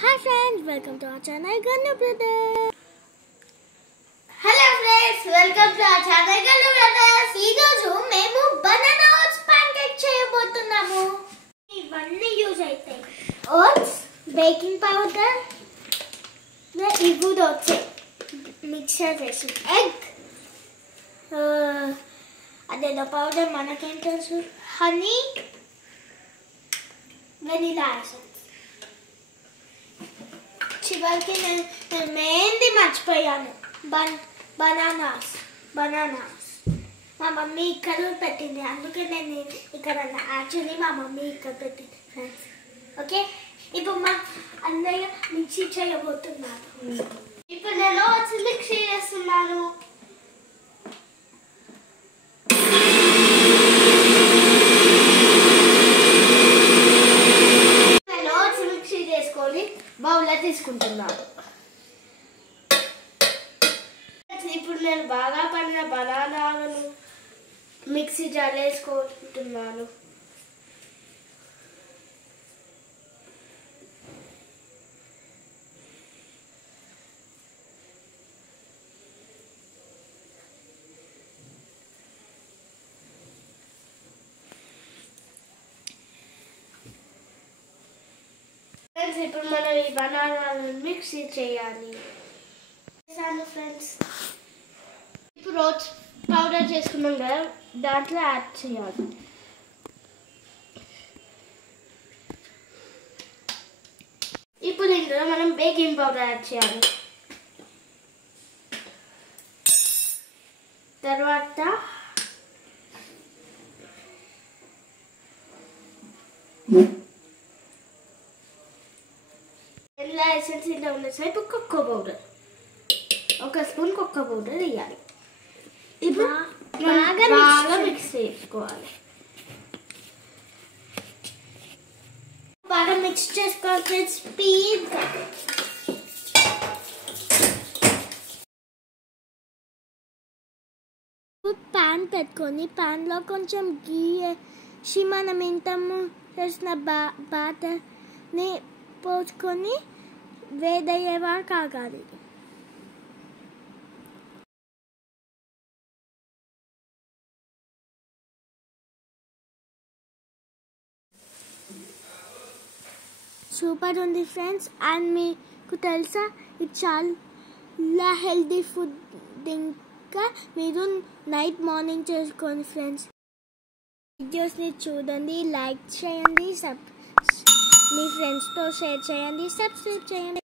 Hi friends, welcome to our channel Gannu Brothers. Hello friends, welcome to our channel Gannu Brothers. ఈ రోజు మేము banana oats pancake చేయబోతున్నాము. ఇవన్నీ use అవుతాయి. Oats, baking powder, ఇవి వచ్చే మిక్సర్ వేసి ఎగ్, అదేదో పౌడర్ మనకేం తెలుసు, హనీ, వెనిలా ఎసెన్స్. చివరికి నేను మెయిన్ది మర్చిపోయాను, బనానాస్. మా మమ్మీ ఇక్కడ పెట్టింది, అందుకే నేను ఇక్కడ యాక్చువల్లీ మా మమ్మీ ఇక్కడ పెట్టింది ఫ్రెండ్స్. ఓకే, ఇప్పుడు మా అన్నయ్య మిక్సీ చేయబోతున్నారు. ఇప్పుడు నేను ఓట్స్ మిక్సీ చేస్తున్నాను. నేను ఓట్స్ మిక్సీ చేసుకొని బౌల్లో తీసుకుంటున్నాను. ఇప్పుడు నేను బాగా పండిన బనానాలను మిక్సీ జార్ వేసుకుంటున్నాను. ఇప్పుడు మనం ఈ బనానాలను మిక్సీ చేయాలి. ఫ్రెండ్స్, ఇప్పుడు ఓట్స్ పౌడర్ చేసుకున్నాం కదా, దాంట్లో యాడ్ చేయాలి. ఇప్పుడు ఇందులో మనం బేకింగ్ పౌడర్ యాడ్ చేయాలి. తర్వాత వెనిలా ఎసెన్స్ ఇంట్లో ఉన్న సైపు కోకో పౌడర్, ఒక స్పూన్ కోకో పౌడర్ వేయాలి. ఇప్పుడు బాగా మిక్స్ చేసుకోవాలి. బాగా మిక్స్ చేసుకోవాలి స్పీడ్గా. ప్యాన్ పెట్టుకొని ప్యాన్లో కొంచెం గీ వేసి మనం ఇంతము చేసిన బాటర్ని పోసుకొని వేదయ్యేవా కాగాలి. సూపర్ ఉంది ఫ్రెండ్స్. అండ్ మీకు తెలుసా, ఇది చాలా హెల్తీ ఫుడ్. ఇంకా మీరు నైట్ మార్నింగ్ చేసుకోండి ఫ్రెండ్స్. వీడియోస్ని చూడండి, లైక్ చేయండి, మీ ఫ్రెండ్స్తో షేర్ చేయండి, సబ్స్క్రైబ్ చేయండి.